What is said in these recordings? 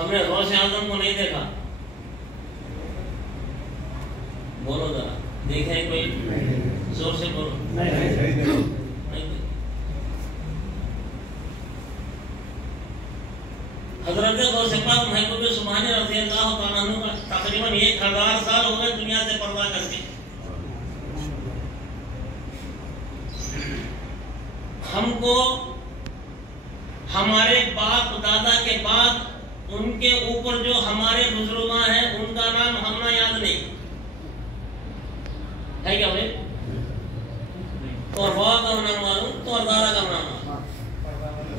ہم نے غوث اعظم کو نہیں دیکھا؟ بولو ذرا، دیکھیں کوئی؟ زور سے بولو۔ نہیں۔ حضرت غوث پاک محبوب سبحانی رضی اللہ تعالیٰ عنہ کا تقریباً 1000 سال ہو گئے دنیا سے پردہ کر کے۔ ہم کو ہمارے باپ دادا کے بعد ان کے اوپر جو ہمارے بزرگاں ہیں ان کا نام ہمیں یاد نہیں ہے کیا بھائی؟ اور بابا کا نام معلوم تو دادا کا نام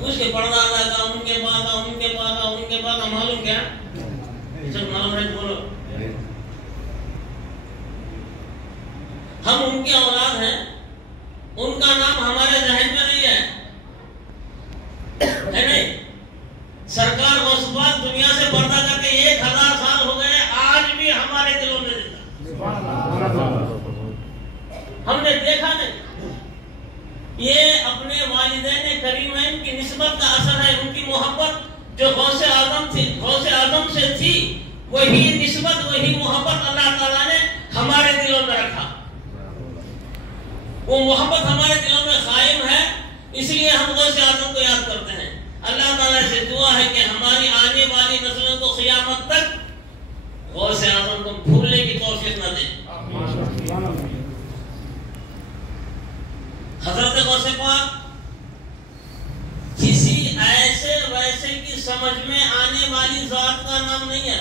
اس کے پردادا کا، ان کے باپ کا، ان کے باپ کا، ان کے باپ کا معلوم کیا؟ سب معلوم ہے؟ بولو۔ ہم ان کی اولاد ہیں، ان کا نام ہمارے ذہن میں نہیں ہے نہیں؟ سرکار غوث پاک دنیا سے پردہ کر کے 1000 سال ہو گئے، آج بھی ہمارے دلوں میں زندہ۔ ہم نے دیکھا نہیں۔ یہ اپنے والدین کریمین کی نسبت کا اثر ہے، ان کی محبت جو غوث اعظم سے تھی، وہی نسبت، وہی محبت اللہ تعالیٰ نے ہمارے دلوں میں رکھا۔ وہ محبت ہمارے دلوں میں قائم ہے، اس لیے ہم غوث اعظم کو یاد کرتے ہیں۔ اللہ تعالیٰ سے دعا ہے کہ ہماری آنے والی نسلوں کو قیامت تک غوث اعظم کو بھولنے کی توفیق نہ دیں۔ حضرت غوث پاک کسی ایسے ویسے کی سمجھ میں آنے والی ذات کا نام نہیں ہے،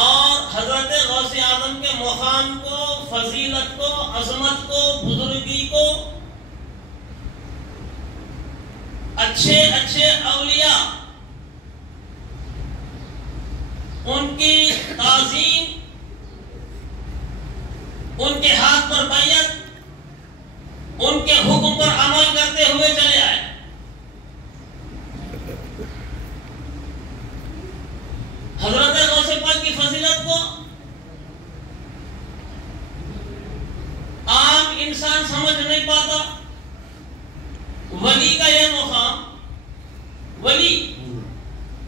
اور حضرت غوث اعظم کے مقام کو، فضیلت کو، عظمت کو، بزرگی کو اچھے اولیاء ان کی تعظیم، ان کے ہاتھ پر بیعت، ان کے حکم پر عمل کرتے ہوئے چلے آئے۔ حضرت غوث پاک کی فضیلت کو عام انسان سمجھ نہیں پاتا۔ ولی کا یہ مقام، ولی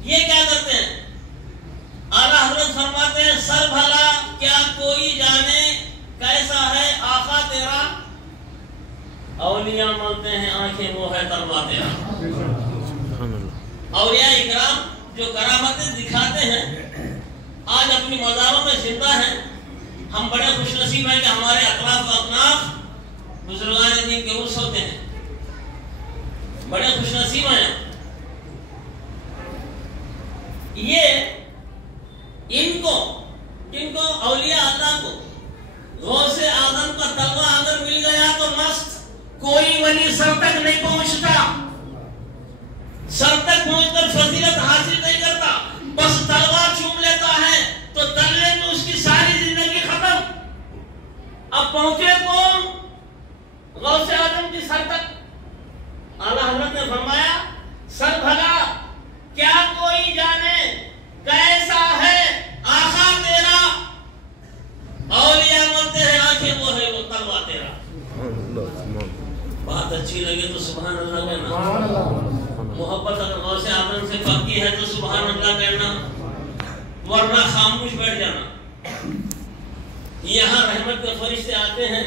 یہ کیا کرتے ہیں؟ اعلیٰ حضرت فرماتے ہیں سر بھلا کیا کوئی جانے کیسا ہے آقا تیرا، اولیاء مانتے ہیں آنکھیں وہ ہے تروا تیرا۔ اولیاء اکرام جو کرامتیں دکھاتے ہیں آج اپنی مزاروں میں زندہ ہیں۔ ہم بڑے خوش نصیب ہیں کہ ہمارے اطراف و اکناف بزرگان دین کے عرس ہوتے ہیں، بڑے خوش نصیب ہیں۔ یہ ان کو اولیاء اللہ کو غوث اعظم کا تلوہ اگر مل گیا تو مست، کوئی ولی سر تک نہیں پہنچتا، سر تک پہنچ کر فضیلت حاصل نہیں کرتا، بس تلوار چوم لیتا ہے تو تلنے میں اس کی ساری زندگی ختم۔ اب پہنچے کون؟ غوث اعظم کی سر تک۔ اعلیٰ حضرت نے فرمایا سر بھلا کیا کوئی جانے کیسا ہے آقا تیرا، اولیاء مانتے ہیں آنکھیں وہ ہے وہ تلوا تیرا۔ بات اچھی لگے تو سبحان اللہ کہنا، محبت اگر غوث اعظم سے پکی ہے تو سبحان اللہ کہنا، ورنہ خاموش بیٹھ جانا۔ یہاں رحمت کے فرشتے آتے ہیں،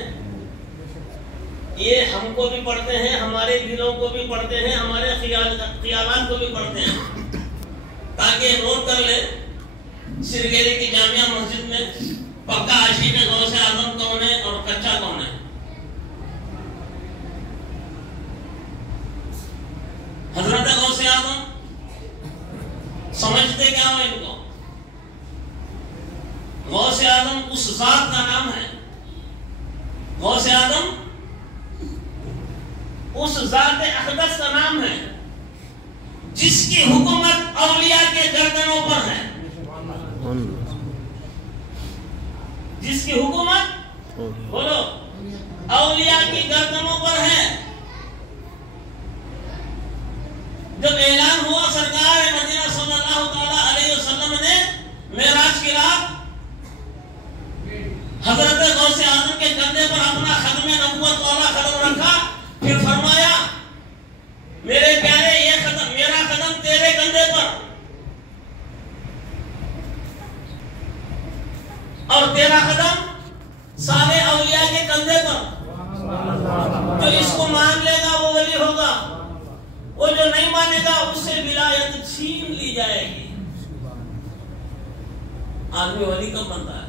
یہ ہم کو بھی پڑھتے ہیں، ہمارے دلوں کو بھی پڑھتے ہیں، ہمارے خیالات کو بھی پڑھتے ہیں، تاکہ نوٹ کر لے سرگیری کی جامعہ مسجد میں پکا عاشق غوث اعظم کون ہے اور کچا کون ہے۔ حضرت غوث اعظم سمجھتے کیا ہو ان کو؟ غوث اعظم اس ذات کا نام ہے، غوث اعظم اس ذات اقدس کا نام ہے جس کی حکومت اولیاء کے گردنوں پر ہے، جس کی حکومت بولو اولیاء کی گردنوں پر ہے۔ جب اعلان ہوا سرکار مدینہ صلی اللہ تعالی علیہ وسلم نے معراج کی رات حضرت غوث اعظم کے کندھے پر اپنا ختم نبوت والا قدم رکھا، پھر فرمایا میرے پیارے یہ قدم، میرا قدم تیرے کندھے پر تیرا قدم سارے اولیاء کے کندھے پر، جو اس کو مان لے گا وہ ولی ہوگا، وہ جو نہیں مانے گا اس سے ولایت چھین لی جائے گی۔ آدمی ولی کب بنتا ہے؟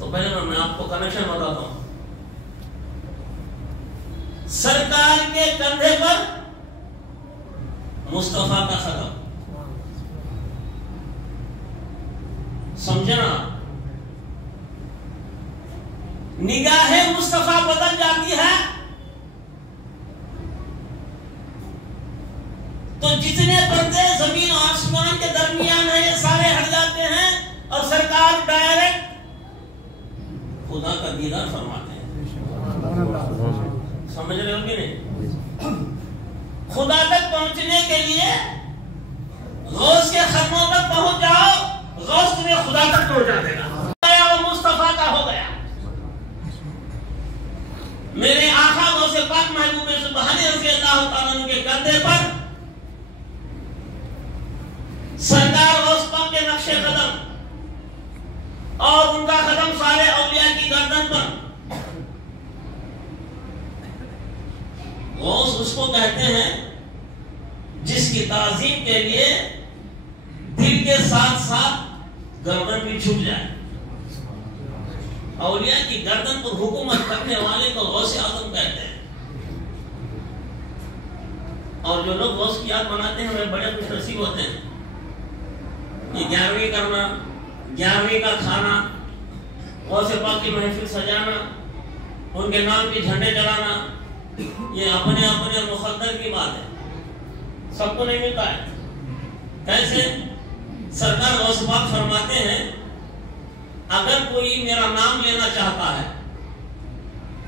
تو پہلے میں آپ کو کنیکشن بتاتا ہوں۔ سرکار کے کندھے پر مصطفیٰ کا قدم، سمجھنا، نگاہ مصطفیٰ بدل جاتی ہے تو جتنے پردے زمین اور آسمان کے درمیان ہیں یہ سارے ہٹ جاتے ہیں اور سرکار ڈائریکٹ خدا کا دیدار فرماتے ہیں۔ سمجھ رہے ہو کہ نہیں؟ خدا تک پہنچنے کے لیے غوث کے خدموں تک پہنچ جاؤ، غوث تمہیں خدا تک پہنچا دے گا۔ وہ مصطفیٰ کا ہو گیا۔ میرے آقا غوث پاک محبوب سبحانی رضی اللہ تعالیٰ عنہ کے کندھے پر سرکار غوث پاک کے نقش قدم اور ان کا قدم سارے اولیاء کی گردن پر۔ غوث اس کو کہتے ہیں جس کی تعظیم کے لیے دل کے ساتھ ساتھ گردن بھی جھک جائے۔ اولیاء کی گردن پر حکومت کرنے والے کو غوث اعظم کہتے ہیں۔ اور جو لوگ غوث کی یاد مناتے ہیں وہ بڑے خوش نصیب ہوتے ہیں۔ یہ 11ویں کرنا، 11ویں کا کھانا، غوث پاک کی محفل سجانا، ان کے نام کے جھنڈے چلانا، یہ اپنے اپنے مقدر کی بات ہے، سب کو نہیں ملتا ہے۔ کیسے؟ سرکار غوث پاک فرماتے ہیں اگر کوئی میرا نام لینا چاہتا ہے،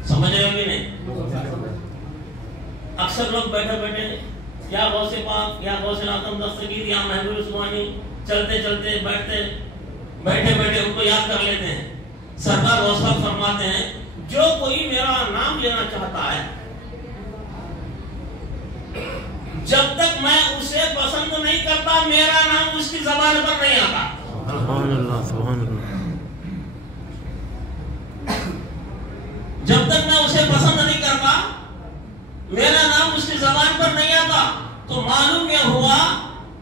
سمجھ رہے ہو کہ نہیں؟ اکثر لوگ بیٹھے بیٹھے یا غوث پاک یا غوث اعظم دستگیر یا محبوب عثمانی چلتے چلتے بیٹھے بیٹھے ان کو یاد کر لیتے ہیں۔ سرکار غوث پاک فرماتے ہیں جو کوئی میرا نام لینا چاہتا ہے جب تک میں اسے پسند نہیں کرتا میرا نام اس کی زبان پر نہیں آتا۔ سبحان اللہ، سبحان اللہ۔ جب تک میں اسے پسند نہیں کرتا میرا نام اس کی زبان پر نہیں آتا، تو معلوم یہ ہوا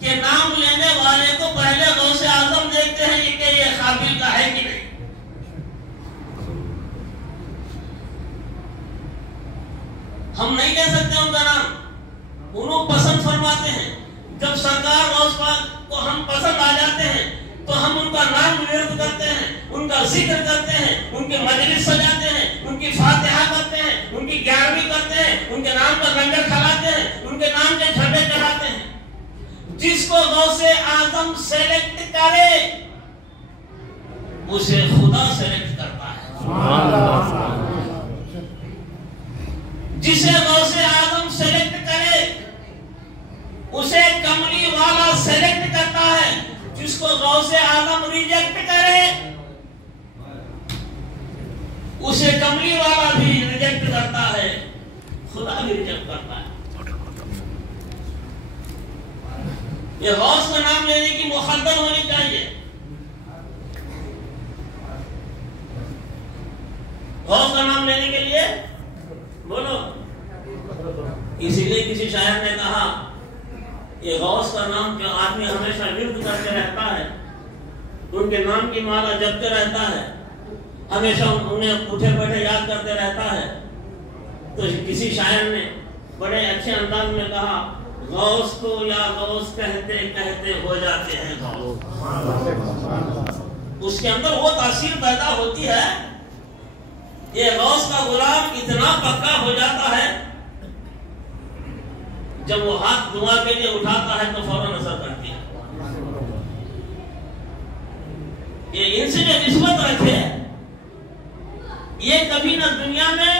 کہ نام لینے والے کو پہلے غوث اعظم دیکھتے ہیں کہ یہ قابل کا ہے کہ نہیں۔ ہم نہیں کہہ سکتے ان کا نام، انہوں پسند فرماتے ہیں۔ جب سرکار غوث پاک کو ہم پسند آ جاتے ہیں تو ہم ان کا نام ورد کرتے ہیں، ان کا ذکر کرتے ہیں، ان کے مجلس سجاتے ہیں، ان کی فاتحہ کرتے ہیں، ان کی 11ویں کرتے ہیں، ان کے نام پر لنگر کھلاتے ہیں، ان کے نام کے جھنڈے چڑھاتے ہیں۔ جس کو غوث اعظم سیلیکٹ کرے اسے خدا سیلیکٹ کرتا ہے۔ جسے غوث اعظم سیلیکٹ کرے اسے کملی والا سیلیکٹ کرتا ہے، جس کو غوث اعظم ریجیکٹ کرے اسے کملی والا بھی ریجیکٹ کرتا ہے، خدا بھی ریجیکٹ کرتا ہے۔ یہ غوث کا نام لینے کی مخدر ہونی چاہیے۔ غوث کا نام لینے کے لیے بولو، اسی لیے کسی شاعر نے کہا یہ غوث کا نام جو آدمی ہمیشہ ورد کرتے رہتا ہے، ان کے نام کی مالا جپتے رہتا ہے، ہمیشہ انہیں اٹھے بیٹھے یاد کرتے رہتا ہے، تو کسی شاعر نے بڑے اچھے انداز میں کہا غوث کو یا غوث کہتے کہتے ہو جاتے ہیں غوث۔ اس کے اندر وہ تاثیر پیدا ہوتی ہے، یہ غوث کا غلام اتنا پکا ہو جاتا ہے جب وہ ہاتھ دعا کے لیے اٹھاتا ہے تو فوراً اثر کرتی ہے۔ یہ ان سے جو نسبت رکھے یہ کبھی نہ دنیا میں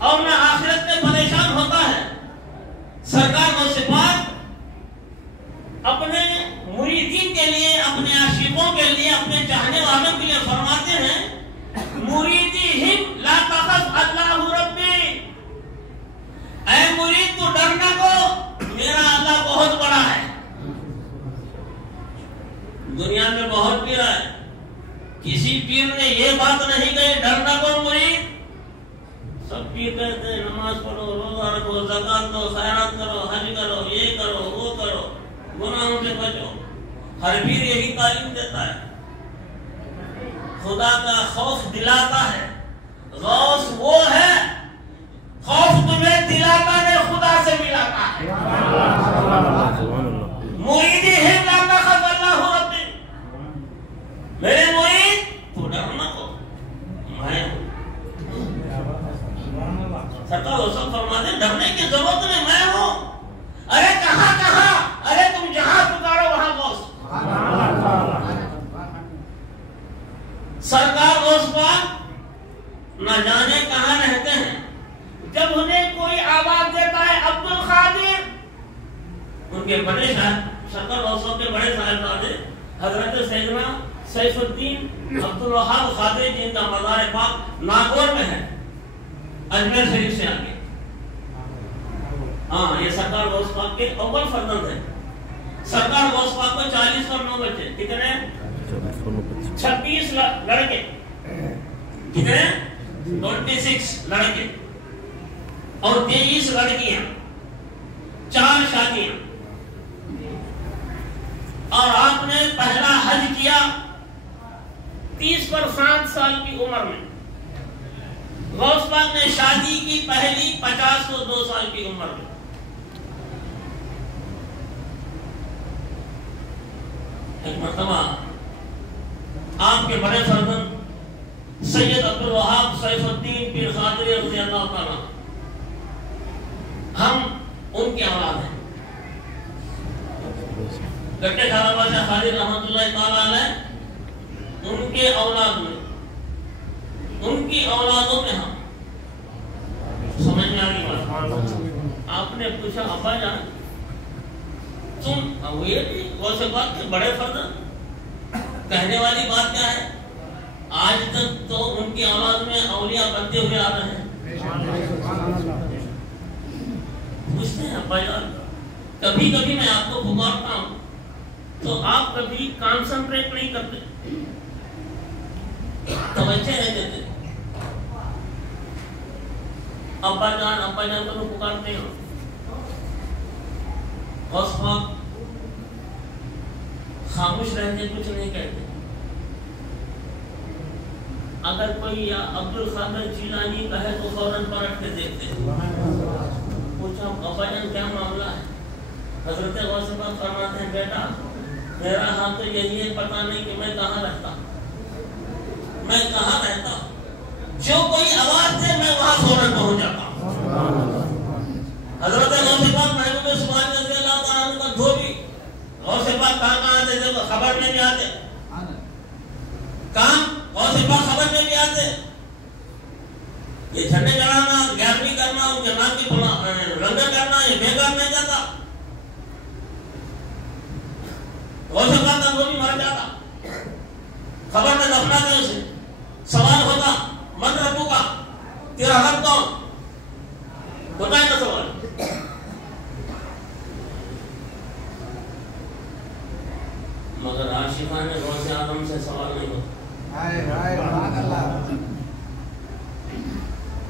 اور نہ آخرت میں پریشان ہوتا ہے۔ سرکار غوث پاک اپنے مریدین کے لیے، اپنے عاشقوں کے لیے، اپنے چاہنے والوں کے لیے فرماتے ہیں مریدیہم لا تخف اللہ ربی، اے مرید تو ڈر نہ کو، میرا اللہ بہت بڑا ہے۔ کسی پیر نے یہ بات نہیں کہی ڈرنا کو مرید. سب پیر کہتے ہیں نماز پڑھو, روزہ رکھو, زکات دو, خیرات کرو, حج کرو, یہ کرو, وہ کرو, گناہوں سے بچو. ہر پیر یہی تعلیم دیتا ہے. خدا کا خوف دلاتا ہے. غوث وہ ہے, خوف تمہیں دلاتا ہے, خدا سے ملاتا ہے. مریدی ہے لا تخف اللہ ربی, میرے مرید تو ڈر نہ ہو, میں ہوں. سرکار حسن فرماتے ہیں ڈرنے کی ضرورت نہیں, میں ہوں. ارے کہاں کہاں, ارے تم جہاں پکارو وہاں غوث. سرکار غوث پاک نہ جانے کہاں رہتے ہیں. جب انہیں کوئی آواز دیتا ہے عبد القادر, ان کے بڑے سرکار غوثوں کے بڑے صاحبزادے حضرت سیدنا سیف الدین عبد الوہاب قادری جن کا مزار پاک ناگور میں ہے, اجمیر شریف سے آگے. ہاں یہ سرکار غوث پاک کے اول فرزند ہیں. سرکار غوث پاک کو 40 اور 9 بچے. کتنے؟ 26 لڑکے. کتنے؟ 26 لڑکے اور 23 لڑکیاں, 4 شادیاں. اور آپ نے پہلا حج کیا 30 پر 7 سال کی عمر میں. غوث پاک نے شادی کی پہلی 50 کو 2 سال کی عمر میں. ایک مرتبہ آپ کے بڑے فرزند سید عبد الوہاب سیف الدین پیر قادری رضی اللہ تعالیٰ, ہم ان کی اولاد ہیں. گٹے خالہ بادشاہ خالد رحمۃ اللہ تعالیٰ علیہ, ان کے اولاد میں, ان کی اولادوں میں ہم. سمجھ میں آ گئی بات؟ آپ نے پوچھا ابا جان تم غوث پاک کے بڑے فرزند, کہنے والی بات کیا ہے؟ آج تک تو ان کی اولاد میں اولیاء بنتے ہوئے آ رہے ہیں. پوچھتے ہیں ابا جان, کبھی کبھی میں آپ کو پکارتا ہوں تو آپ کبھی کانسنٹریٹ نہیں کرتے, توجہ نہیں دیتے. ابا جان تو پکارتے ہو. غوث پاک خاموش رہتے, کچھ نہیں کہتے. اگر کوئی یا عبد القادر جیلانی کہے تو فوراً پلٹ کے دیکھتے. پوچھا ابا جان کیا معاملہ ہے؟ حضرت غوث پاک فرماتے ہیں بیٹا میرا حال تو یہی ہے, پتہ نہیں کہ میں کہاں رہتا, میں کہاں رہتا. جو کوئی آواز دے میں وہاں فوراً پہنچ جاتا ہوں. حضرت غوث پاک محبوب سبحان رضی اللہ تعالیٰ عنہ کا دھوبی غوث پاک کہاں آتے تھے خبر میں نہیں آتے. کہاں غوث پاک خبر میں نہیں آتے. یہ جھنڈے چڑھانا, 11ویں کرنا, ان کے نام کی لنگر کرنا, یہ بےکار نہیں جاتا. غوث پاک کا دھوبی مر جاتا, خبر میں دفناتے اسے. سوال ہوتا من ربو کا, تیرا رب کون ہوتا ہے نا سوال. مگر عاشقان غوث اعظم سے سوال نہیں ہوتا.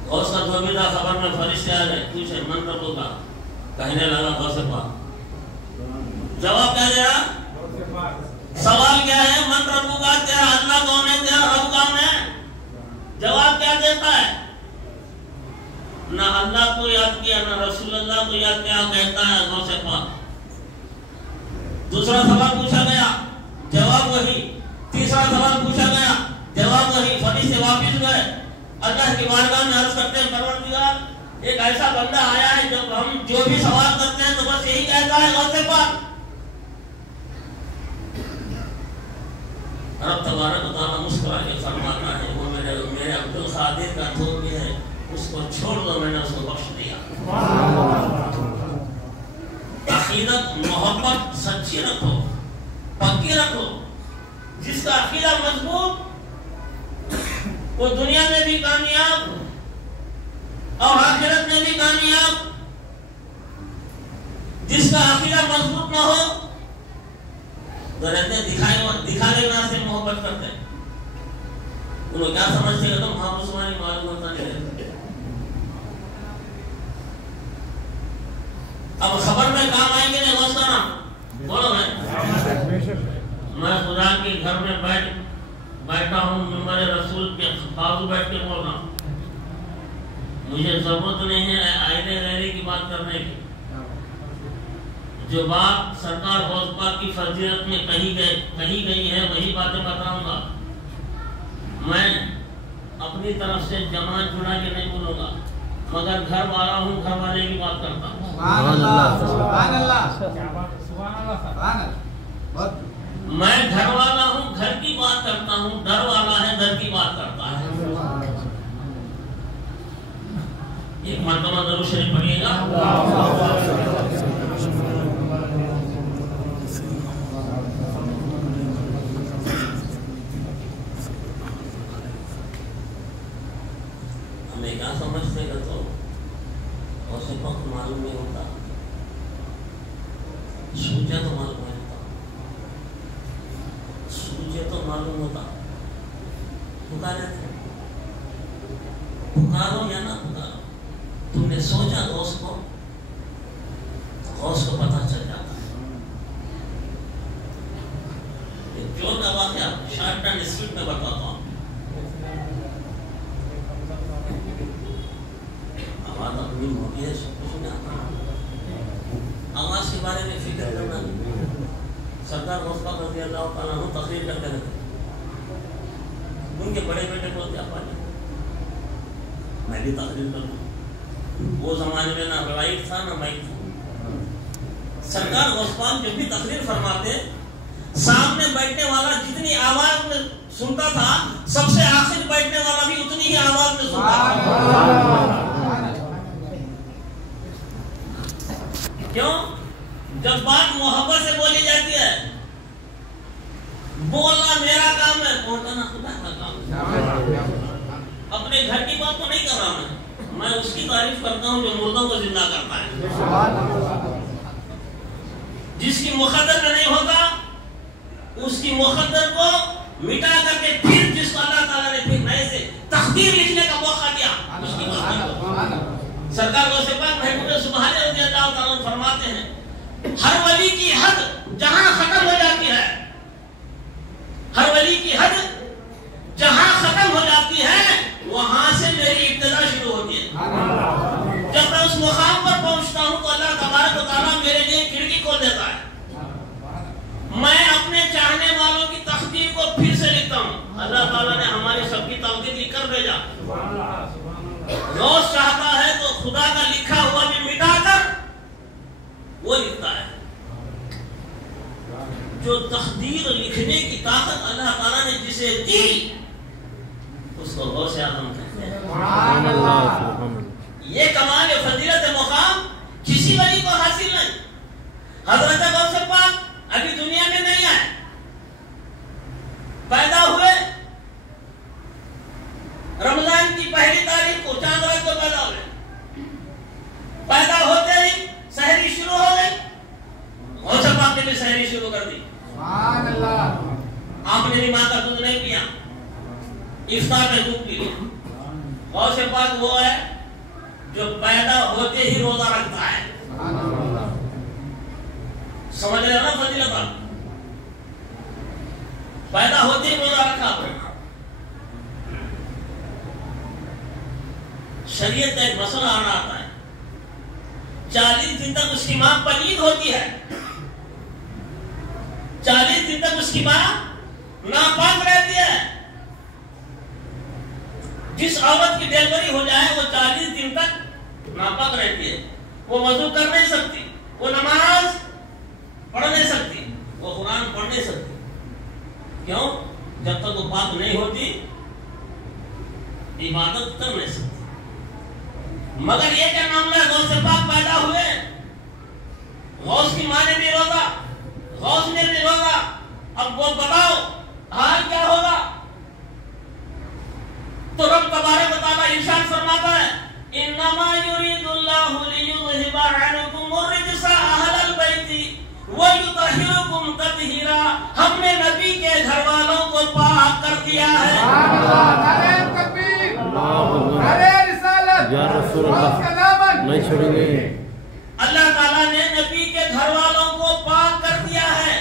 غوث کا دھوبی تھا, خبر میں فرشتے آ گئے, پوچھے من ربو کا, کہنے لگا غوث پاک. جواب کیا دیا؟ سوال کیا ہے؟ من ربو کا, تیرا اللہ کون ہے, تیرا رب کون ہے. جواب کیا دیتا ہے؟ نہ اللہ کو یاد کیا نہ رسول اللہ کو یاد کیا, کہتا ہے غوث پاک. دوسرا سوال پوچھا گیا, جواب وہی. تیسرا سوال پوچھا گیا, جواب وہی. فرشتے واپس گئے, اللہ کی بارگاہ میں عرض کرتے ہیں پروردگار ایک ایسا بندہ آیا ہے جو ہم جو بھی سوال کرتے ہیں تو بس یہی کہتا ہے غوث پاک. رب تبارک و تعالیٰ مسکرا کے فرماتا ہے وہ میرے عبد القادر کا دھوبی ہے, اس کو چھوڑ دو, میں نے اس کو بخش دیا. عقیدت محبت سچی رکھو, پکی رکھو. جس کا عقیدہ مضبوط وہ دنیا میں بھی کامیاب اور آخرت میں بھی کامیاب. جس کا عقیدہ مضبوط نہ ہو تو رہتے دکھانے سے محبت کرتے ہیں. انہوں کیا سمجھتے ہیں؟ تم محمد سمانی معلوم ہوتا نہیں ہے. اب خبر میں کام آئیں گے نہیں غوث کا نام بولو. میں خدا کے گھر میں بیٹھا ہوں، ممبر رسول کے بازو بیٹھ کے بول رہا ہوں. مجھے ضرورت نہیں ہے آئینے غیری کی بات کرنے کی. جو بات سرکار غوث پاک کی فضیلت میں کہی گئی ہے وہی باتیں بتاؤں گا. میں اپنی طرف سے جماعت جڑا کے نہیں بولوں گا، مگر گھر والا ہوں، گھر والے کی بات کرتا ہوں. سبحان اللہ سبحان اللہ سبحان اللہ. میں گھر والا ہوں، گھر کی بات کرتا ہوں. در والا ہے، در کی بات کرتا ہے. ایک مرتبہ درود شریف پڑھیے گا. ہمیں کیا سمجھتے گا تو اسے وقت معلوم نہیں ہوتا، سوچا تو معلوم نہیں ہوتا، سوچے تو معلوم ہوتا. پکارے تھے، پکارو یا نہ پکارو، تم نے سوچا غوث کو پتہ چل جاتا ہے. ایک چور کا واقعہ شارٹ اینڈ سویٹ میں بتاتا ہوں. آواز اپنی موٹی ہے، سب کچھ نہیں آتا. آواز کے بارے میں فکر کرنا نہیں. سردار غوث پاک رضی اللہ تعالیٰ عنہ تقریر کرتے رہتے. ان کے بڑے بیٹے بولتے ابا جی میں بھی تقریر کروں. وہ زمانے میں نہ لائٹ تھا نہ مائک تھا. سرکار غوث پاک جب بھی تقریر فرماتے سامنے بیٹھنے والا جتنی آواز میں سنتا تھا سب سے آخر بیٹھنے والا بھی اتنی ہی آواز میں سنتا تھا. کیوں؟ جب بات محبت سے بولی جاتی ہے، بولنا میرا کام ہے، پہنچانا خدا کا کام ہے. اپنے گھر کی بات تو نہیں کر رہا میں اس کی تعریف کرتا ہوں جو مردوں کو زندہ کرتا ہے. جس کی مقدر میں نہیں ہوتا اس کی مقدر کو مٹا کر کے پھر جس کو اللہ تعالیٰ نے پھر نئے سے تقدیر لکھنے کا موقع دیا اس کی بات. سرکار غوث پاک محمود سبحانی رضی اللہ تعالیٰ فرماتے ہیں ہر ولی کی حد جہاں ختم ہو جاتی ہے، ہر ولی کی حد جہاں ختم ہو جاتی ہے وہاں سے میری ابتدا شروع ہوتی ہے. جب میں اس مقام پر پہنچتا ہوں تو اللہ تبارک و تعالیٰ میرے لیے کھڑکی کھول دیتا ہے. میں اپنے چاہنے والوں کی تقدیر کو پھر سے لکھتا ہوں. اللہ تعالیٰ نے ہماری سب کی تقدیر لکھ کر بھیجا. روز چاہتا ہے تو خدا کا لکھا ہوا بھی مٹا کر وہ لکھتا ہے. جو تقدیر لکھنے کی طاقت اللہ تعالیٰ نے جسے دی اس کو غوث اعظم کہتے ہیں. یہ کمال فضیلت مقام کسی ولی کو حاصل نہیں. حضرت غوث پاک ابھی دنیا میں نہیں آئے، پیدا ہوئے رمضان کی پہلی تاریخ کو، چاند رات کو پیدا ہوئے. پیدا ہوتے ہی سحری شروع ہو گئی. غوث پاک نے بھی سحری شروع کر دی. سبحان اللہ. آپ نے بھی ماں کا دودھ نہیں پیا، افطار میں دودھ پی لیا. غوث پاک وہ ہے جو پیدا ہوتے ہی روزہ رکھتا ہے. سمجھ رہے ہو نا فضیلت؟ پیدا ہوتے ہی روزہ رکھا. شریعت کا ایک مسئلہ آنا آتا ہے، 40 دن تک اس کی ماں پلید ہوتی ہے، 40 دن تک اس کی ماں ناپاک رہتی ہے. جس عورت کی ڈیلیوری ہو جائے وہ 40 دن تک ناپاک رہتی ہے. وہ وضو کر نہیں سکتی، وہ نماز پڑھ نہیں سکتی، وہ قرآن پڑھ نہیں سکتی. کیوں؟ جب تک وہ پاک نہیں ہوتی عبادت کر نہیں سکتی. مگر یہ کیا معاملہ ہے؟ غوث پاک پیدا ہوئے، غوث کی ماں نے بھی روزہ، غوث نے بھی روزہ. اب وہ بتاؤ حال کیا ہوگا؟ تو رب تبارک و تعالیٰ ارشاد فرماتا ہے انما یرید اللہ لیذہب عنکم الرجس اہل البیت ویطہرکم تطہیرا. ہم نے نبی کے گھر والوں کو پاک کر دیا ہے. نہیں چھوڑیں گے. اللہ تعالیٰ نے نبی کے گھر والوں کو پاک کر دیا ہے.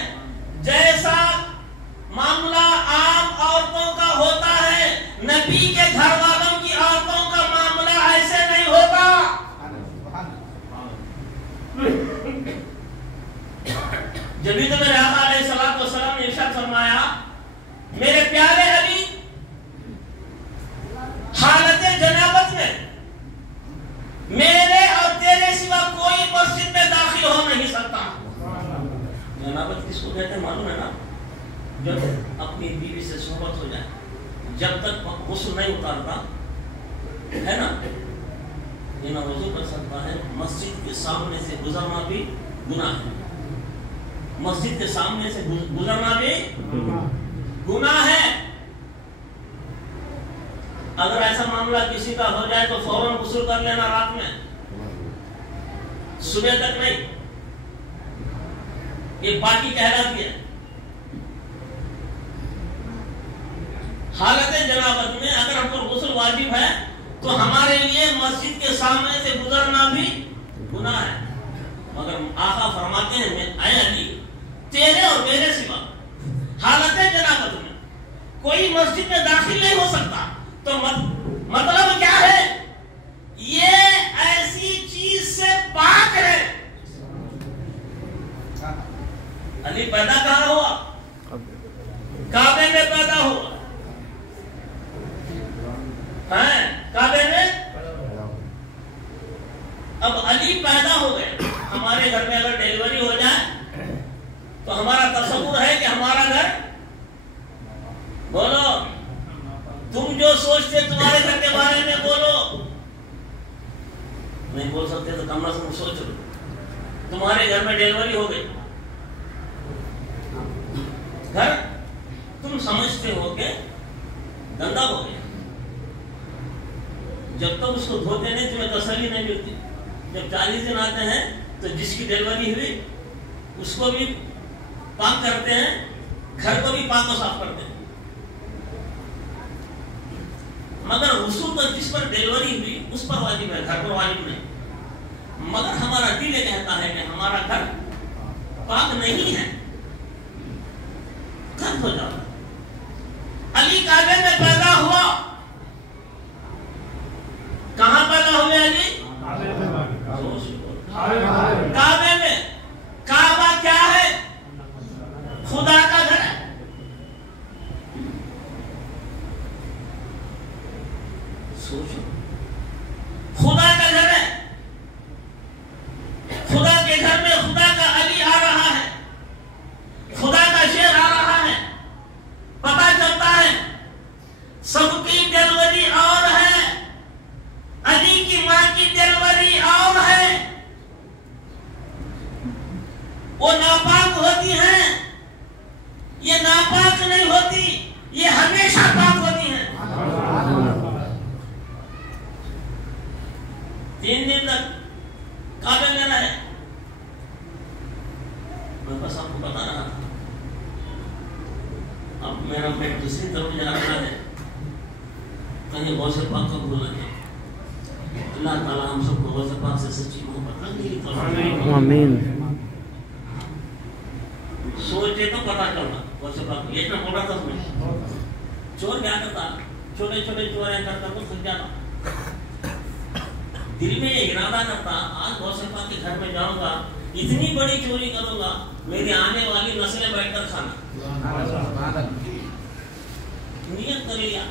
جیسا معاملہ عام عورتوں کا ہوتا ہے نبی کے گھر والوں کی عورتوں کا معاملہ ایسے نہیں ہوتا. جبھی تو میرے آقا علیہ الصلوۃ والسلام نے ارشاد فرمایا میرے پیارے علی حالت جنابت میں میرے اور تیرے سوا کوئی مسجد میں داخل ہو نہیں سکتا. جنابت کس کو کہتے ہیں معلوم ہے نا؟ جب اپنی بیوی سے صحبت ہو جائے جب تک غسل نہیں اتارتا ہے نا یہ نہ وضو کر سکتا ہے. مسجد کے سامنے سے گزرنا بھی گناہ ہے. مسجد کے سامنے سے گزرنا بھی گناہ ہے. اگر ایسا معاملہ کسی کا ہو جائے تو فوراً غسل کر لینا رات میں, صبح تک نہیں. یہ پاکی کہلاتی ہے. حالت جنابت میں اگر ہم کو غسل واجب ہے تو ہمارے لیے مسجد کے سامنے سے گزرنا بھی گناہ ہے. مگر آقا فرماتے ہیں اے علی تیرے اور میرے سوا حالت جنابت میں کوئی مسجد میں داخل نہیں ہو سکتا. تو مطلب کیا ہے؟ یہ ایسی چیز سے پاک ہے. علی پیدا کہاں ہوا؟ کعبے میں پیدا ہوا. کعبے میں اب علی پیدا ہو گئے. ہمارے گھر میں اگر ڈیلیوری ہو جائے تو ہمارا تصور ہے کہ ہمارا گھر بولو تم جو سوچتے تمہارے گھر کے بارے میں بولو. نہیں بول سکتے تو کم از کم سوچ لو تمہارے گھر میں ڈیلیوری ہو گئی. گھر تم سمجھتے ہو کہ گندا ہو گیا. جب تک اس کو دھوتے نہیں تمہیں تسلی نہیں ملتی. جب 40 دن آتے ہیں تو جس کی ڈیلیوری ہوئی اس کو بھی پاک کرتے ہیں, گھر کو بھی پاک و صاف کرتے ہیں. مگر غسل تو جس پر ڈیلیوری ہوئی اس پر واجب ہے, گھر پر واجب نہیں. مگر ہمارا دل کہتا ہے کہ ہمارا گھر پاک نہیں ہے, گھر ہو جاؤ. علی کعبے میں پیدا ہوا. کہاں پیدا ہوئے علی؟ کعبے میں. کعبہ کیا ہے؟ خدا کا گھر ہے. سوچو خدا کا گھر ہے. خدا کے گھر میں خدا کا علی آ رہا ہے, خدا کا شیر آ رہا ہے. پتا چلتا ہے سب کی ڈیلیوری اور ہے, علی کی ماں کی ڈیلیوری اور ہے. وہ ناپاک ہوتی ہیں, یہ ناپاک نہیں ہوتی, یہ ہمیشہ پاک ہوتی ہیں. 3 دن تک کعبے میں رہے. میں بس آپ کو بتا رہا تھا. اب میرا پیٹ دوسری طرف جا رہا ہے, کہیں غوث پاک کو بھول نہیں. اللہ تعالیٰ ہم سب کو غوث پاک سے سچی محبت رکھنے کی توفیق. آمین. سوچے تو پتا چلنا غوث پاک یہ اتنا موٹا تھا. اس میں چور کیا کرتا, چھوٹے چھوٹے چوریں کر کر کو تھک جاتا. دل میں یہ ارادہ کرتا آج غوث پاک کے گھر میں جاؤں گا, اتنی بڑی چوری کروں گا میری آنے والی نسلیں بیٹھ کر کھانا. نیت کر لیا.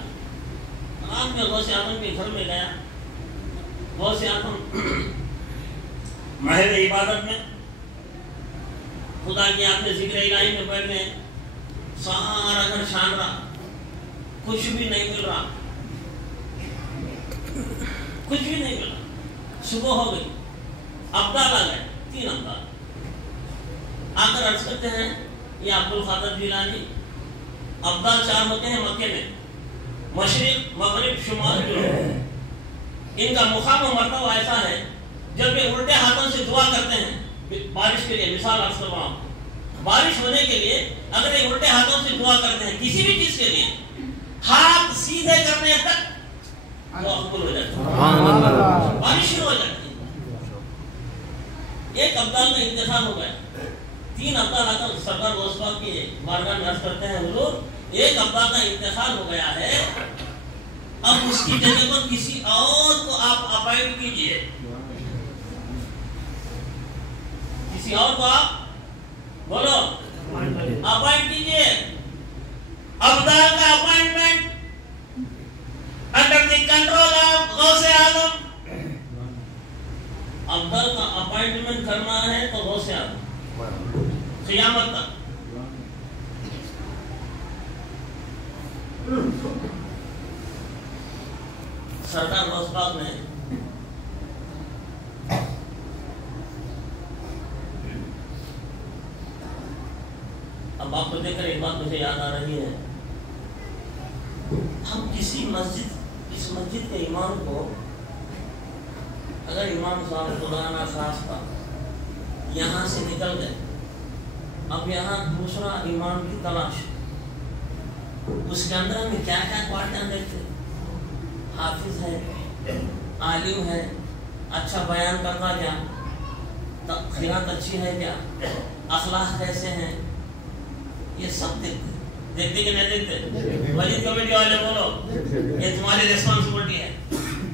رات میں غوث اعظم کے گھر میں گیا. غوث اعظم محل عبادت میں خدا کی آپ نے ذکر الہی میں بیٹھ گئے. سارا گھر چھان رہا, کچھ بھی نہیں مل رہا, کچھ بھی نہیں ملا. صبح ہو گئی, ابدال آ گئے, 3 ابدال آ کر عرض کرتے ہیں یہ عبدالقادر جیلانی. ابدال 4 ہوتے ہیں مکے میں, مشرق مغرب شمال جنوب. ان کا مقام و مرتبہ ایسا ہے جب یہ الٹے ہاتھوں سے دعا کرتے ہیں بارش کے لیے. مثال عرض کر رہا ہوں, بارش ہونے کے لیے اگر یہ الٹے ہاتھوں سے دعا کرتے ہیں کسی بھی چیز کے لیے, ہاتھ سیدھے کرنے تک وہ قبول ہو جاتی ہے، بارش شروع ہو جاتی ہے۔ ایک ابدال کا انتخاب ہو گیا، 3 ابدال آ کر سرکار غوث پاک کی بارگاہ میں عرض کرتے ہیں حضور ایک ابدال کا انتخاب ہو گیا ہے، اب اس کی جگہ پر کسی اور کو آپ اپائنٹ کیجئے، کسی اور کو آپ بولو اپائنٹ کیجئے۔ ابدال کا appointment under the control of غوث اعظم، ابدال کا اپائنٹمنٹ کرنا ہے تو غوث اعظم قیامت تک۔ سرکار غوث پاک نے اب آپ کو دیکھ کر ایک بات مجھے یاد آ رہی ہے، ہم کسی مسجد، اس مسجد کے امام کو اگر امام صاحب خدا نہ خواستہ یہاں سے نکل گئے، اب یہاں دوسرا امام کی تلاش، اس کے اندر ہمیں کیا کیا کوالٹیاں دیکھتے، حافظ ہے، عالم ہے، اچھا بیان کرتا کیا، قرات اچھی ہے کیا، اخلاق کیسے ہیں، یہ سب دیکھتے کہ نہیں دیکھتے؟ مسجد کمیٹی والے بولو یہ تمہاری ریسپانسبلٹی ہے،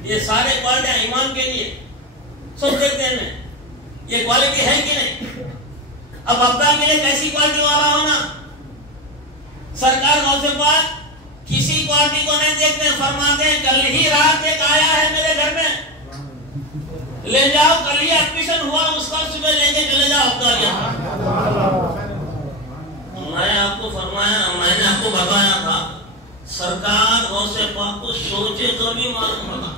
یہ سارے کوالٹیاں امام کے لیے سب دیکھتے ہیں، یہ کوالٹی ہے کہ نہیں؟ اب ابدال کے لیے کیسی کوالٹی والا ہونا؟ سرکار غوث پاک کسی کوالٹی کو نہیں دیکھتے، فرماتے ہیں کل ہی رات ایک آیا ہے میرے گھر میں، لے جاؤ، کل ہی ایڈمیشن ہوا، اس کا صبح لے کے چلے جاؤ ابدال یہاں۔ میں آپ کو فرمایا، میں نے آپ کو بتایا تھا سرکار غوث پاک کو سوچے تو بھی معلوم ہوگا،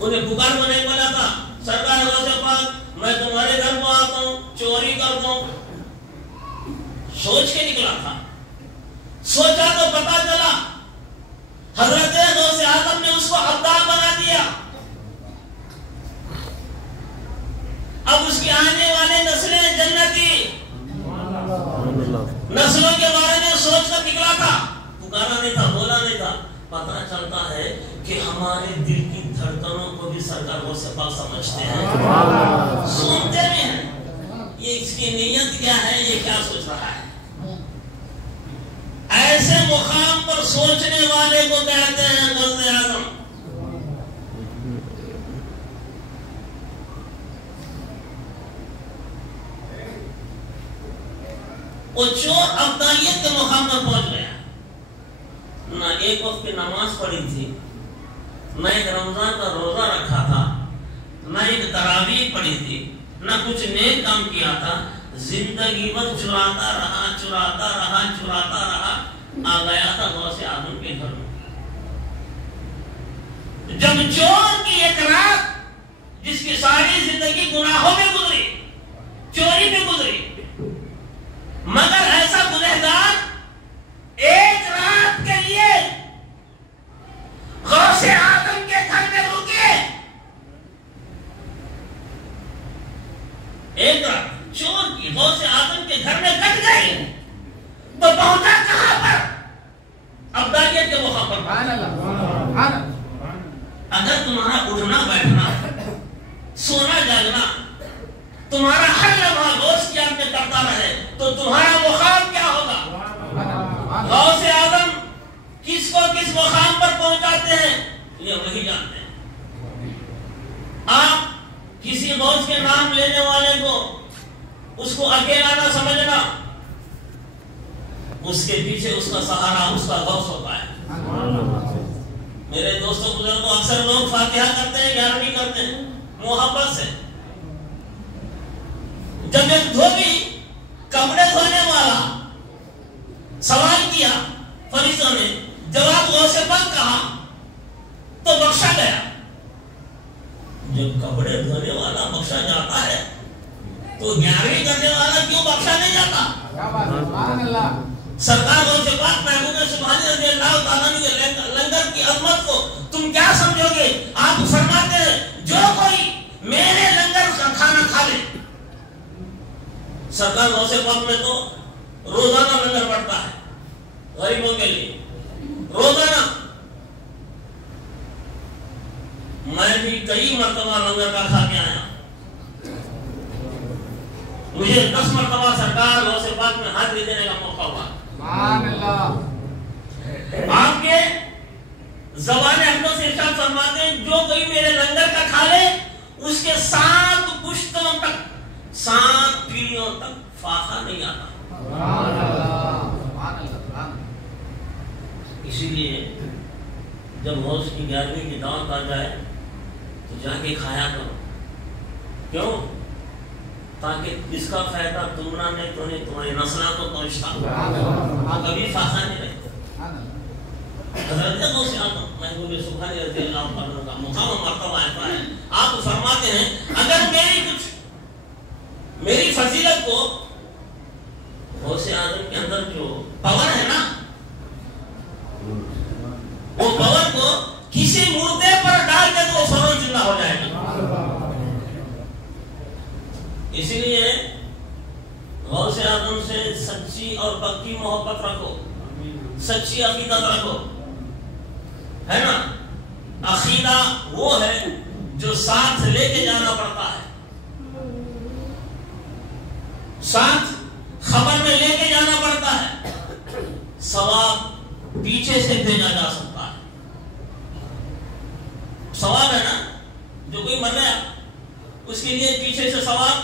انہیں پکار کو نہیں بولا تھا سرکار غوث پاک میں تمہارے گھر کو آتا ہوں چوری کرتا ہوں، سوچ کے نکلا تھا، سوچا تو پتا چلا حضرت غوث اعظم نے اس کو ابدال بنا دیا۔ اب اس کی آنے والے نسلیں جنتی نسلوں کے بارے میں سوچ کر نکلا تھا، پکارا نہیں تھا، بولا نہیں تھا۔ پتہ چلتا ہے کہ ہمارے دل کی دھڑکنوں کو بھی سرکار غوث پاک سمجھتے ہیں، سنتے بھی ہیں، یہ اس کی نیت کیا ہے، یہ کیا سوچ رہا ہے۔ ایسے مقام پر سوچنے والے کو کہتے ہیں غوث اعظم۔ وہ چور ابدالیت کے مقام پر پہنچ گیا، نہ ایک وقت کی نماز پڑھی تھی، نہ ایک رمضان کا روزہ رکھا تھا، نہ ایک تراویح پڑھی تھی، نہ کچھ نیک کام کیا تھا، زندگی بھر چراتا رہا، چراتا رہا، چراتا رہا، آ گیا تھا غوث اعظم کے گھر میں۔ جب چور کی ایک رات جس کی ساری زندگی گناہوں میں گزری، چوری میں گزری، مگر ایسا گنہگار ایک رات کے لیے غوث اعظم کے گھر میں رکے، ایک رات چور کی غوث اعظم کے گھر میں کٹ گئی تو پہنچا کہاں پر؟ ابدالیت کے موقع پر۔ اگر تمہارا اٹھنا بیٹھنا، سونا جاگنا، تمہارا ہر لمحہ غوث کی یاد میں کرتا رہے تو تمہارا مقام کیا ہوگا؟ غوث اعظم کس کو کس مقام پر پہنچاتے ہیں یہ وہی جانتے ہیں۔ آپ کسی غوث کے نام لینے والے کو اس کو اکیلا نہ سمجھنا، اس کے پیچھے اس کا سہارا اس کا غوث ہوتا ہے۔ میرے دوستوں بزرگوں، اکثر لوگ فاتحہ کرتے ہیں، 11ویں کرتے ہیں محبت سے۔ جب ایک دھوبی کپڑے دھونے والا سوال کیا فرشتوں نے، جواب غوث پاک کہا تو بخشا گیا۔ جب کپڑے دھونے والا بخشا جاتا ہے تو 11ویں کرنے والا کیوں بخشا نہیں جاتا؟ سرکار غوث پاک محبوب سبحانی رضی اللہ تعالیٰ کے لنگر کی عظمت کو تم کیا سمجھو گے؟ آپ فرماتے ہیں جو کوئی میرے لنگر کا کھانا کھا لے، سرکار غوث پاک میں تو روزانہ لنگر پڑتا ہے غریبوں کے لیے، روزانہ کئی مرتبہ لنگر کا کھا کے آیا. مجھے 10 مرتبہ سرکار غوث پاک میں حاضری دینے کا موقع ہوا. سبحان اللہ. آپ کے زبان احمد سے ارشاد فرماتے ہیں جو کوئی میرے لنگر کا کھا لے اس کے 7 پشتوں تک 7 پیڑھیوں تک فاقہ نہیں آتا. سبحان اللہ. سبحان اللہ. اسی لیے جب غوث کی 11ویں کی دعوت آ جائے تو جا کے کھایا کرو. کیوں؟ تاکہ اس کا فائدہ تمہارا نہیں تو نہیں تمہاری نسلوں کو پہنچتا. کبھی فاقہ نہیں رہتا. حضرت غوث اعظم محبوب سبحانی رضی اللہ عنہ کا مقام و مرتبہ ایسا ہے. آپ فرماتے ہیں اگر میری فضیلت کو غوث اعظم کے اندر جو پاور ہے نا وہ پاور کو کسی مردے پر ڈال کے تو فوراً زندہ ہو جائے گا. اسی لیے غوث اعظم سے سچی اور پکی محبت رکھو, سچی عقیدت رکھو, ہے نا. عقیدہ وہ ہے جو ساتھ لے کے جانا پڑتا ہے, ساتھ خبر میں لے کے جانا پڑتا ہے. ثواب پیچھے سے بھیجا جا سکتا ہے. ثواب ہے نا, جو کوئی مر گیا اس کے لیے پیچھے سے ثواب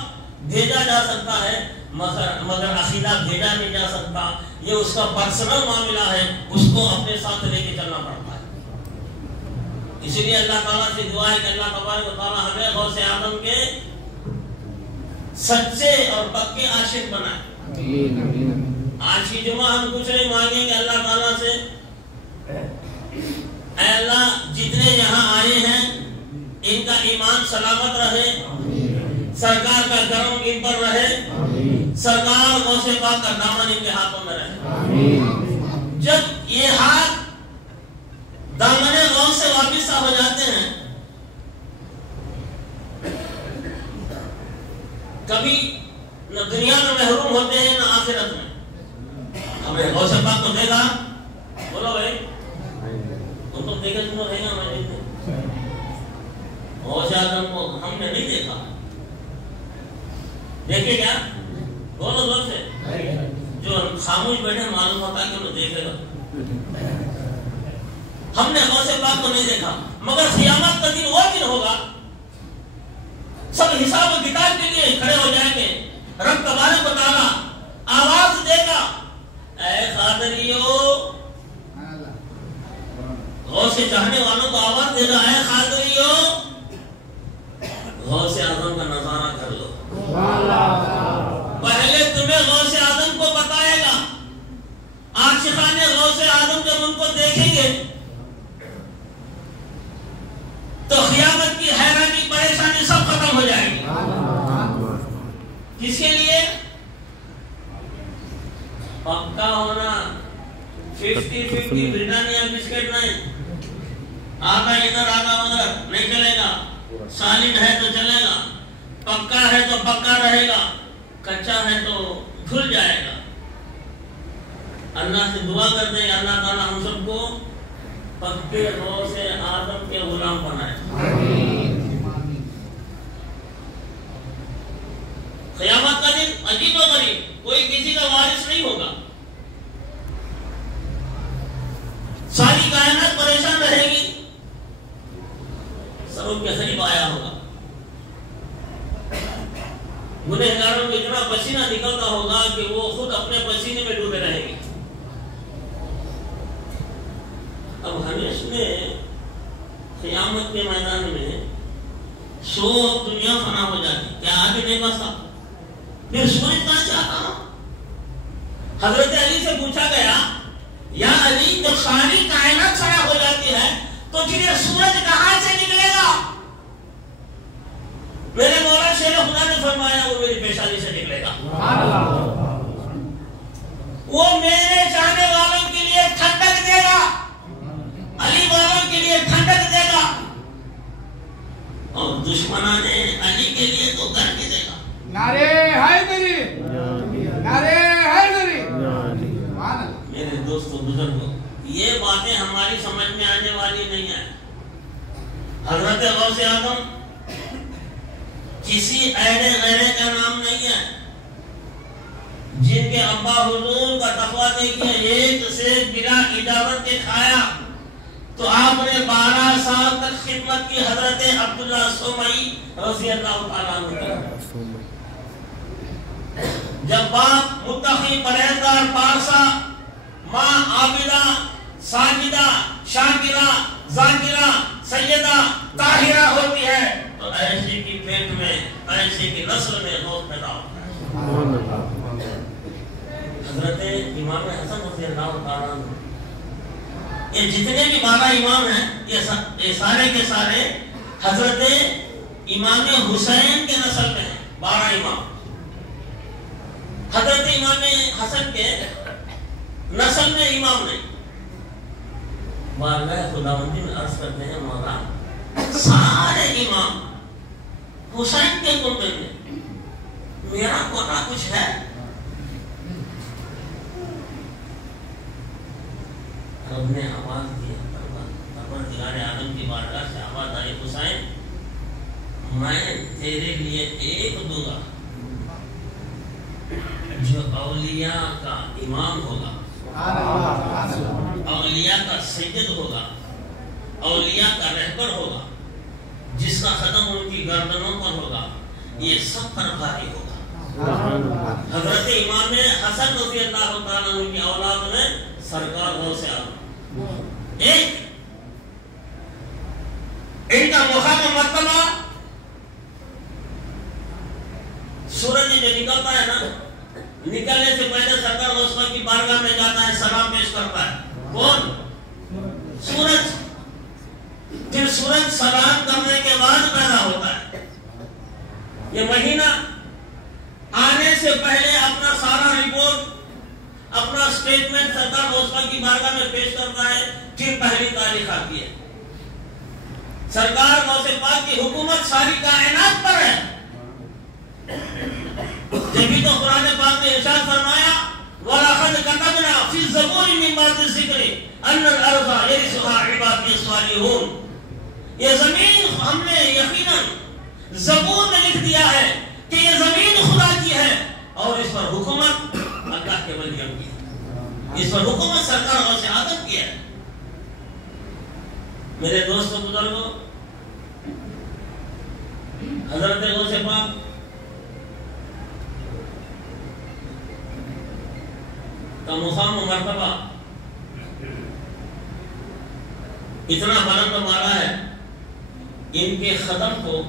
بھیجا جا سکتا ہے, مگر عقیدہ بھیجا نہیں جا سکتا. یہ اس کا پرسنل معاملہ ہے, اس کو اپنے ساتھ لے کے چلنا پڑتا ہے. اسی لیے اللہ تعالیٰ سے دعا ہے کہ اللہ تبارک و تعالیٰ ہمیں غوث اعظم کے سچے اور پکے عاشق بنائے. آج کی جمعہ ہم کچھ نہیں مانگیں گے اللہ تعالیٰ سے, اے اللہ جتنے یہاں آئے ہیں ان کا ایمان سلامت رہے, سرکار کا کرم ان پر رہے, سرکار غوث پاک کا دامن ان کے ہاتھوں میں رہے. جب یہ ہاتھ دامن غوث سے وابستہ ہو جاتے ہیں, کبھی نہ دنیا میں محروم ہوتے ہیں نہ آخرت میں. ہمیں غوث پاک کو دیکھا, بولو بھائی تم تو دیکھے تم رہے گا. میں غوث اعظم کو ہم نے نہیں دیکھا, دیکھے کیا؟ بولو زور سے. جو خاموش بیٹھے معلوم ہوتا ہے کہ انہوں دیکھے گا. ہم نے غوث پاک کو نہیں دیکھا, مگر قیامت کا دن وہ دن ہوگا سب حساب و کتاب کے لیے کھڑے ہو جائیں گے. رب تبارک و تعالیٰ آواز دے گا, اے قادریو, غوث چاہنے والوں کو آواز دے گا, اے قادریو غوث اعظم کا نظارہ کر لو. پہلے تمہیں غوث اعظم کو بتائے گا. عاشقان غوث اعظم جب ان کو دیکھیں گے تو قیامت کی حیرانی پریشانی سب ختم ہو جائے گی. کس کے لیے؟ پکا ہونا. 50-50 بریٹانیہ بسکٹ نہیں, آدھا ادھر آدھا ادھر نہیں چلے گا. سالڈ ہے تو چلے گا, پکا ہے تو پکا رہے گا, کچا ہے تو بھول جائے گا. اللہ سے دعا کرتے ہیں اللہ تعالیٰ ہم سب کو پکے غوث اعظم کے غلام بنائے. قیامت کا دن عجیب و غریب, کوئی کسی کا وارث نہیں ہوگا. ساری کائنات پریشان رہے گی, سب ان کے قریب آیا ہوگا. گنہگاروں کو اتنا پسینہ نکلتا ہوگا کہ وہ خود اپنے پسینے میں ڈوبے رہیں گے. اب ہمیش میں قیامت کے میدان میں سو دنیا فنا ہو جاتی, کیا آگے نہیں بچتا؟ پھر سورج کہاں سے آتا؟ حضرت علی سے پوچھا گیا, یا علی جب ساری کائنات فنا ہو جاتی ہے تو پھر یہ سورج کہاں سے نکلے گا؟ میرے مولا شیر خدا نے فرمایا وہ میری پیشانی سے نکلے گا. وہ میرے چاہنے والوں کے لیے ٹھنڈک دے گا, علی والوں کے لیے ٹھنڈک دے گا, اور دشمنان علی کے لیے تو گرمی دے گا. نعرے حیدری, نعرے حیدری. میرے دوستو بزرگوں, یہ باتیں ہماری سمجھ میں آنے والی نہیں ہیں. حضرت غوث اعظم کسی ایڑے غیرے کا نام نہیں ہے، جن کے ابا حضور کا تقویٰ دیکھیں ایک سے بلا اجازت کے کھایا تو آپ نے 12 سال تک خدمت کی حضرت عبداللہ سومئی رضی اللہ تعالیٰ عنہ۔ جب باپ متقی پرہیزگار پارسا، ماں عابدہ ساجدہ شاکرہ ذاکرہ سیدہ طاہرہ ہوتی ہے تو ایسے کی پیٹ میں، ایسے کی نسل میں روح پیدا ہوتا ہے۔ حضرت امام حسن رضی اللہ تعالیٰ عنہ، یہ جتنے بھی 12 امام ہیں یہ سارے کے سارے حضرت امام حسین کے نسل میں ہیں۔ 12 امام حضرت امام حسن کے نسل میں امام نہیں۔ بارگاہ خداوندی میں عرض کرتے ہیں مولا سارے امام حسین کے کنبے میں، میرا کونا کچھ ہے؟ رب نے آواز دیا، پروردگار عالم کی بارگاہ سے آواز آئی، حسین میں تیرے لیے ایک دوں گا جو اولیاء کا امام ہوگا، اولیاء کا سید ہوگا، اولیاء کا رہبر ہوگا، جس کا ختم ان کی گردنوں پر ہوگا، یہ سب پر بھاری ہوگا۔ حضرت امام حسن رضی اللہ تعالیٰ عنہ کی اولاد میں سرکار غوث اعظم ایک، ان کا مقام مرتبہ سورج جو نکلتا ہے نا، نکلنے سے پہلے سرکار غوث کی بارگاہ میں جاتا ہے، سلام پیش کرتا ہے۔ کون؟ سورج۔ پھر سورج سلام کرنے کے بعد پیدا ہوتا ہے۔ یہ مہینہ آنے سے پہلے اپنا سارا رپورٹ، اپنا سٹیٹمنٹ سرکار غوث کی بارگاہ میں پیش کرتا ہے، پھر پہلی تاریخ آتی ہے۔ سرکار غوث پاک کی حکومت ساری کائنات پر ہے۔ جبھی تو قرآن پاک نے ارشاد فرمایا وَلَقَدْ كَتَبْنَا فِي الزَّبُورِ مِن بَعْدِ الذِّكْرِ أَنَّ الْأَرْضَ يَرِثُهَا عِبَادِيَ الصَّالِحُونَ۔ یہ زمین ہم نے یقیناً زبور میں لکھ دیا ہے کہ یہ زمین خدا کی ہے اور اس پر حکومت اللہ کے ولیوں کی ہے، اس پر حکومت سرکار غوث اعظم کی ہے۔ میرے دوستوں بزرگوں، حضرت غوث پاک کا مقام و مرتبہ اتنا بلند مانا ہے، ان کے ختم کو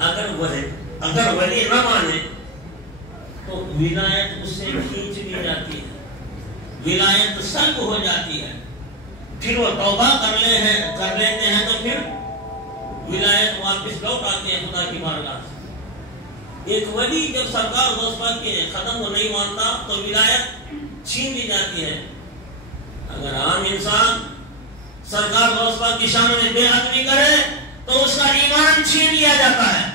اگر ولی نہ مانے تو ولایت اس سے کھینچ لی جاتی ہے، ولایت سلب ہو جاتی ہے، پھر وہ توبہ کر لیتے ہیں تو پھر ولایت واپس لوٹ آتی ہے خدا کی بارگاہ سے۔ ایک ولی جب سرکار غوث پاک کے ختم کو نہیں مانتا تو ولایت چھین لی جاتی ہے۔ اگر عام انسان سرکار غوث پاک کی شان میں بے ادبی کرے تو اس کا ایمان چھین لیا جاتا ہے۔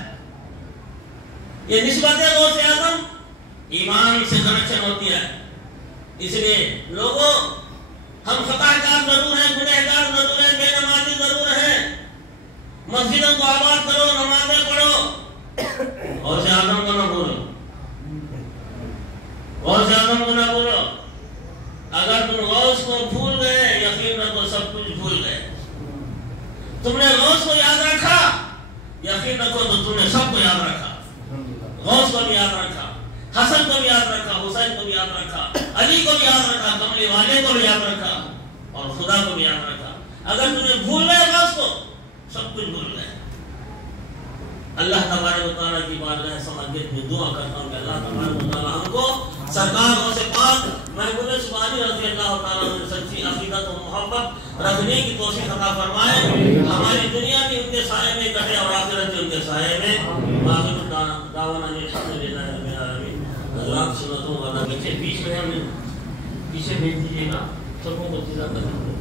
یہ نسبت غوث اعظم ایمان سے کنیکشن ہوتی ہے۔ اس لیے لوگوں، ہم خطا کار ضرور ہیں، گنہگار ضرور ہیں، بے نمازی ضرور ہیں، مسجدوں کو آباد کرو، نمازیں پڑھو، غوث اعظم کو نہ بولو، غوث اعظم کو نہ بولو۔ اگر تم غوث کو بھول گئے یقین رکھو سب کچھ بھول گئے۔ تم نے غوث کو یاد رکھا یقین رکھو تو تم نے سب کو یاد رکھا۔ غوث کو بھی یاد رکھا، حسن کو بھی یاد رکھا، حسین کو بھی یاد رکھا، علی کو بھی یاد رکھا، کملی والے کو بھی یاد رکھا اور خدا کو بھی یاد رکھا۔ اگر تم نے بھول گئے غوث کو سب کچھ بھول گئے۔ اللہ تبارک و تعالیٰ کی بارگاہ سماجت میں دعا کرتا ہوں کہ اللہ تبارک و تعالیٰ ہم کو سرکار غوث پاک محمود سبحانی رضی اللہ تعالیٰ عنہ سچی عقیدت و محبت رکھنے کی توفیق عطا فرمائے۔ ہماری دنیا بھی ان کے سائے میں کٹے اور آخرت بھی ان کے سائے میں۔ آخر دعوانا الحمدللہ رب العالمین۔ حضرات سنتوں والا پیچھے بیچ میں ہم پیچھے بھیج دیجیے گا، سبوں کو چیزا کریں۔